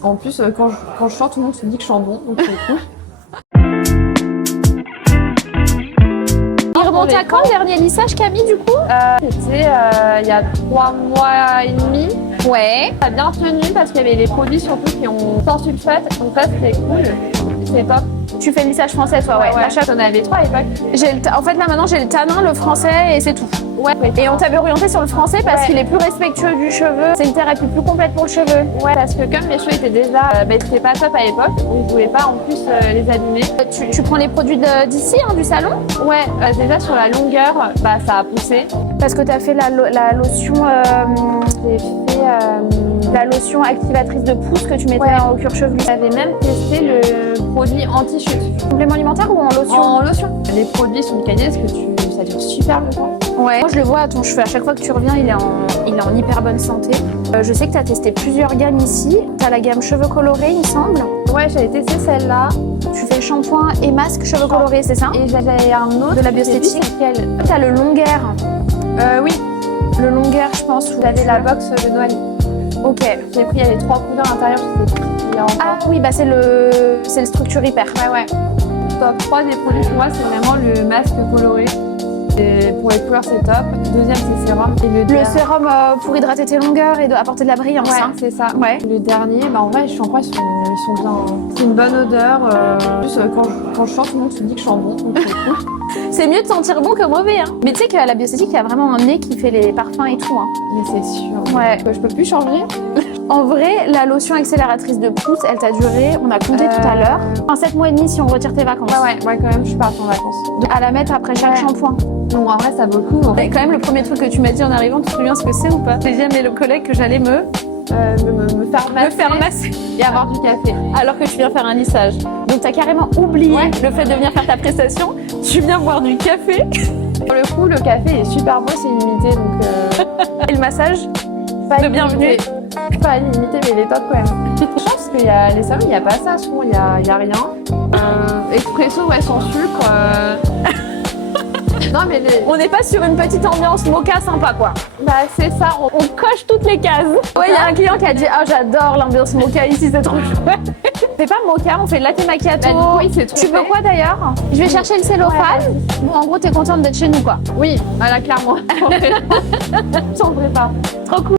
En plus, quand je chante, tout le monde se dit que je chante bon, donc c'est cool. Il remonte à quand le dernier lissage, Camille, du coup? C'était il y a 3 mois et demi. Ouais. Ça a bien tenu parce qu'il y avait les produits surtout qui ont sans sulfate, donc ça c'était cool. C'est top. Tu fais le lissage français, toi, ouais. Ouais. T'en avais 3 à l'époque. En fait, là, maintenant, j'ai le tanin, le français et c'est tout. Ouais. Et on t'avait orienté sur le français parce qu'il est plus respectueux du cheveu. C'est une thérapie plus complète pour le cheveu. Ouais, parce que comme mes cheveux étaient déjà, c'était pas top à l'époque, donc je voulais pas en plus les abîmer. Tu prends les produits d'ici, hein, du salon? Ouais, déjà sur la longueur, ça a poussé. Parce que tu as fait la lotion, J'ai fait la lotion activatrice de pousse que tu mettais au cuir chevelu. j'avais même testé le produit anti-chute. Complément alimentaire ou en lotion? En lotion. Les produits sont quali parce que ça dure super longtemps. Ouais. Moi, je le vois à ton cheveu. À chaque fois que tu reviens, il est en hyper bonne santé. Je sais que tu as testé plusieurs gammes ici. Tu as la gamme cheveux colorés, il me semble. Ouais, j'avais testé celle-là. Tu fais shampoing et masque cheveux colorés, c'est ça? Et j'avais un autre de la biesthétique. Tu as le longueur. Oui. Le longueur, je pense. J'avais la box de Noël. Ok. J'ai pris, il y avait 3 couleurs à l'intérieur. Ah oui, bah c'est le structure hyper. Ouais. Top 3 des produits pour moi, c'est vraiment le masque coloré. Et pour les couleurs, c'est top. Deuxième, c'est le sérum. Et le sérum pour hydrater tes longueurs et apporter de la brillance. Ouais, hein. c'est ça. Ouais. Le dernier, en vrai, les shampoings, ils sont bien. C'est une bonne odeur. En plus, quand je chante, tout le monde se dit que je chante bon, donc c'est cool. C'est mieux de sentir bon que mauvais. Hein. Mais tu sais qu'à la biesthétique, il y a vraiment un nez qui fait les parfums et tout. Hein. Mais c'est sûr. Ouais. Je peux plus changer. En vrai, la lotion accélératrice de pouce, elle t'a duré, on a compté tout à l'heure, 7 mois et demi si on retire tes vacances. Ouais, quand même, je pars en vacances. À la mettre après chaque shampoing. Donc en vrai, ça vaut le coup. Et quand même, le premier truc que tu m'as dit en arrivant, tu te souviens ce que c'est ou pas? J'ai dit à mes collègues que j'allais me faire masser et avoir du café. Alors que tu viens faire un lissage. Donc t'as carrément oublié le fait de venir faire ta prestation. Tu viens boire du café. Pour le coup, le café est super beau, c'est illimité. Donc, Et le massage pas de bienvenue. Pas illimité, mais il est top quand même. Je pense qu'il y a les salons, il n'y a pas ça, souvent il y a rien. Expresso, sans sucre. Non, mais on n'est pas sur une petite ambiance mocha sympa, quoi. C'est ça. On coche toutes les cases. Ouais, il y a un client qui a dit « Ah, j'adore l'ambiance mocha ici, c'est trop chouette. » C'est pas mocha, on fait latte macchiato. Oui, c'est trop. Tu veux quoi d'ailleurs? Je vais chercher le cellophane. Bon, en gros, t'es contente d'être chez nous, quoi. Oui, clairement. J'en ferai pas. Trop cool.